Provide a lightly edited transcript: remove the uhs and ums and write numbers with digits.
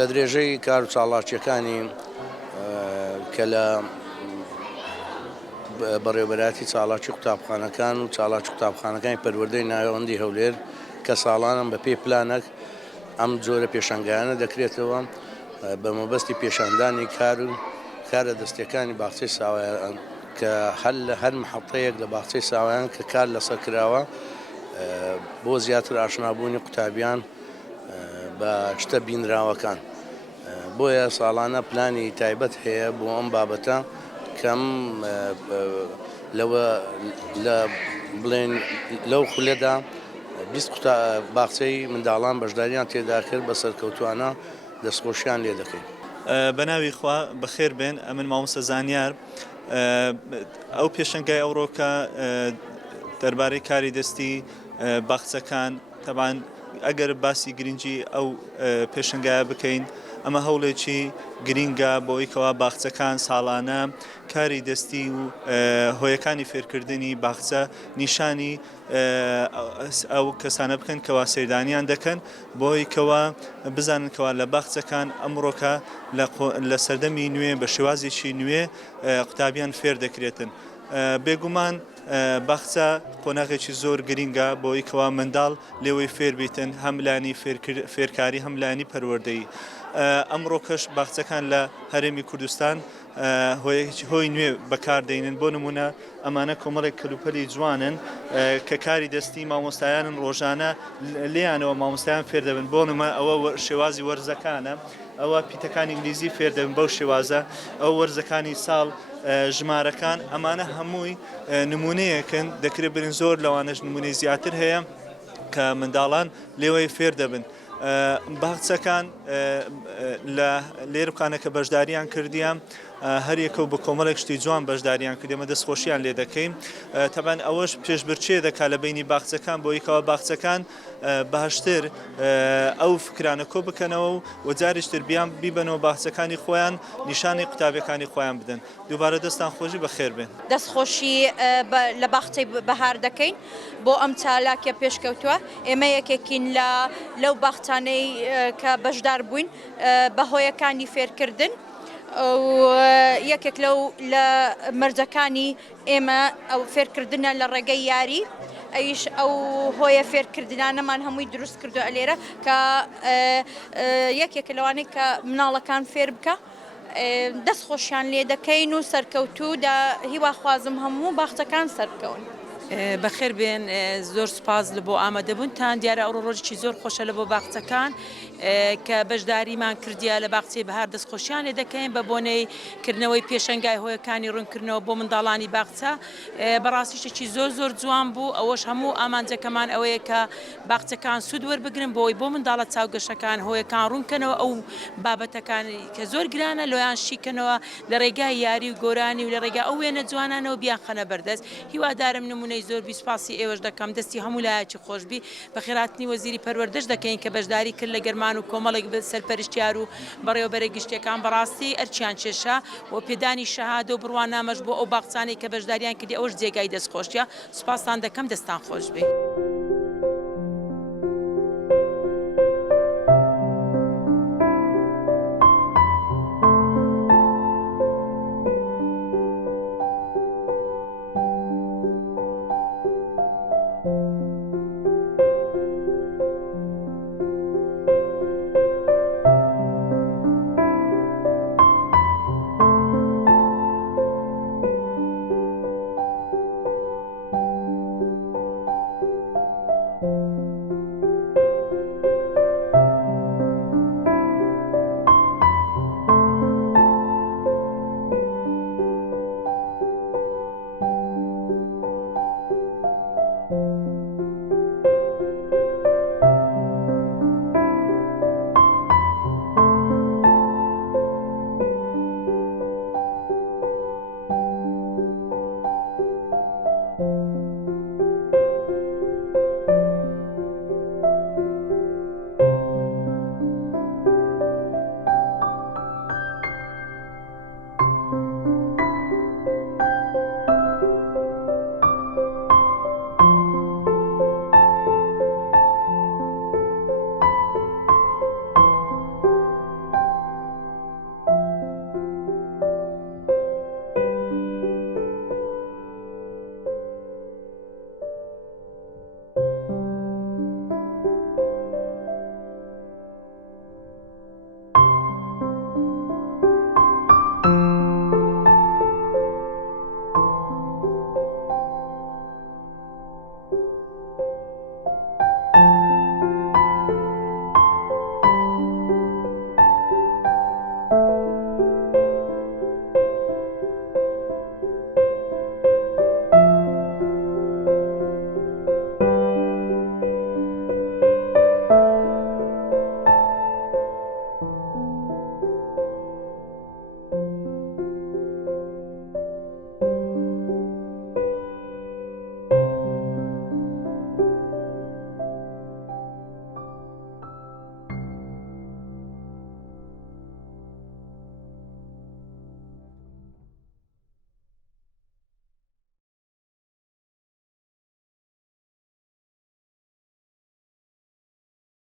لە درێژەی کار و چاڵاکیەکانی کە لە بەڕێوەبەراتی چاڵاکی قوتابخانەکان و چاڵاکی قوتابخانەکانی پەروەردەی ناوەندی هەولێر کە ساڵانم بە پێی پلانێک ئەم جۆرە پێشەنگایانە دەکرێتەوە بە مەبەستی پێشاندانی کارە دەستیەکانی باخچەی ساوایان کە هەر محەڵتەیەک لە باخچەی ساوایان کە کار لەسەر کراوە بۆ زیاتر ئاشنابوونی قوتابیان بە شتە بینراوەکان. بۆیە ساڵانە پلانی تایبەت هەیە بۆ ئەم بابەتە کەم بڵێن لەو خولەدا 20 باخچەی منداڵان بەشداریان تێدا کرد بە سەرکەوتوانە دەستخۆشیان لێ دەکەین. بەناوی خوا بەخێر بێن ئەمن مامۆستا زانیار ئەو پێشەنگای ئەوڕۆکە دەربارەی کاری دەستی باخچەکان تەبان ئەگەر باسی گرنگی ئەو پێشەنگایە بکەین ئەمە هەوڵێکی گرینگە بۆی کەوا باخچەکان ساڵانە کاری دەستی و هۆیەکانی فێرکردنی باخچە نیشانی ئەو کەسانە بکەن کەوا سەردانیان دەکەن بۆی کەوا بزانن کەوا لە باخچەکان ئەمڕۆکە لە سەردەمی نوێ بە شێوازێکی نوێ قوتابیان فێر دەکرێتن. بێگومان باخچە قۆناغێکی زۆر گرینگە بۆی کەوا منداڵ لێوەی فێر بیتن هەملانی فێرکاری هەملانی پەروەردەیی. ئەمڕۆکەش باخچەکان لە هەرێمی کوردستان هۆی نوێ بەکاردێنن بۆ نمونە ئەمانە کۆمەڵێک کەلوپەلی جوانن کە کاری دەستی مامۆستایانن ڕۆژانە لێیانەوە مامۆستایان فێر دەبن بۆ نمە ئەوە شێوازی وەرزەکانە ئەوە پیتەکانی ئینگلیزی فێر دەبن بەو شێوازە ئەو وەرزەکانی ساڵ ژمارەکان ئەمانە هەمووی نمونەیەکن دەکرێت برن زۆر لەوانەش نمونەی زیاتر هەیە کە منداڵان لێوەی فێر دەبن. باخچەکان لە لێرکانە کە بەشداریان کردیان هەریەکە و بە کۆمەڵێک شتی جوان بەشداریان کردێمە دەستخۆشیان لێ دەکەین. تەبەن ئەوەش پێشبرچێ دەکات لە بینی باخچەکان بۆی کەوا باخچەکان باشتر ئەو فکرانە کۆ بکەنەوە و وەجاریشتر بیان بیبنەوە باخچەکانی خۆیان نیشانی قوتابیەکانی خۆیان بدەن. دووبارە دەستان خۆشی بەخێر بێن. دەستخۆشی لە باخچەی بەهار دەکەین بۆ ئەم چالاکە پێشکەوتووە. ئێمە یەکێکین لەو باخچانەی کە بەشدار بووین بە هۆیەکانی فێرکردن یەکێک لە مەرجەکانی ئێمە ئەو فێرکردنە لە ڕێگەی یاری ئەیش ئەو هۆیە فێرکردنانەمان هەمووی دروست کردو ئەلێرە کە یەکێک لەوانەی کە مناڵەکان فێر بکە دەستخۆشیان لێ دەکەین و سەرکەوتوو هیوا خوازم هەموو باخچەکان سەرکەون. بەخێر بێن زۆر سپاس لە بۆ ئامادەبوونتان دیارە ئەوڕۆ ڕۆژێکی زۆر خۆشە لە بۆ باخچەکان کە بەشداریمان کردیا لە باخچەی بەهار دەستخۆشیان لێ دەکەین بە بۆنەی کردنەوەی پێشەنگای هۆیەکانی ڕوونکردنەوە بۆ منداڵانی باخچە بەڕاستیشتێکی زۆر جوان بوو. ئەوەش هەموو ئامانجەکەمان ئەوەیە کە باخچەکان سوود وەربگرن بۆی بۆ منداڵە چاوگەشەکان هۆیەکان ڕوونکەنەوە ئەو بابەتەکانی کە زۆر گرانە لۆیان شیکەنەوە لە ڕێگای یاری و گۆرانی و لە ڕێگا ئەو وێنە جوانانەوە بیان خەنە بەردەست. هیوادارم نمونەی زۆر بیسپاسی ئێوەش دەکەم دەستی هەموو لایەکی خۆشبی بە خێراتنی وەزیری پەروەردەش دەکەین کە بەشداری کرد لە گەرمان و کۆمەڵێک سەرپەرشتیار و بەڕێوەبەرە گشتیەکان بەڕاستی ئەرچیان کێشە و پێدانی شەهادە و بڕوان نامەش بۆ ئەو باخچانەی کە بەشداریان کردی ئەوەش جێگای دەستخۆشیە. سوپاسان دەکەم دەستان خۆش بێ.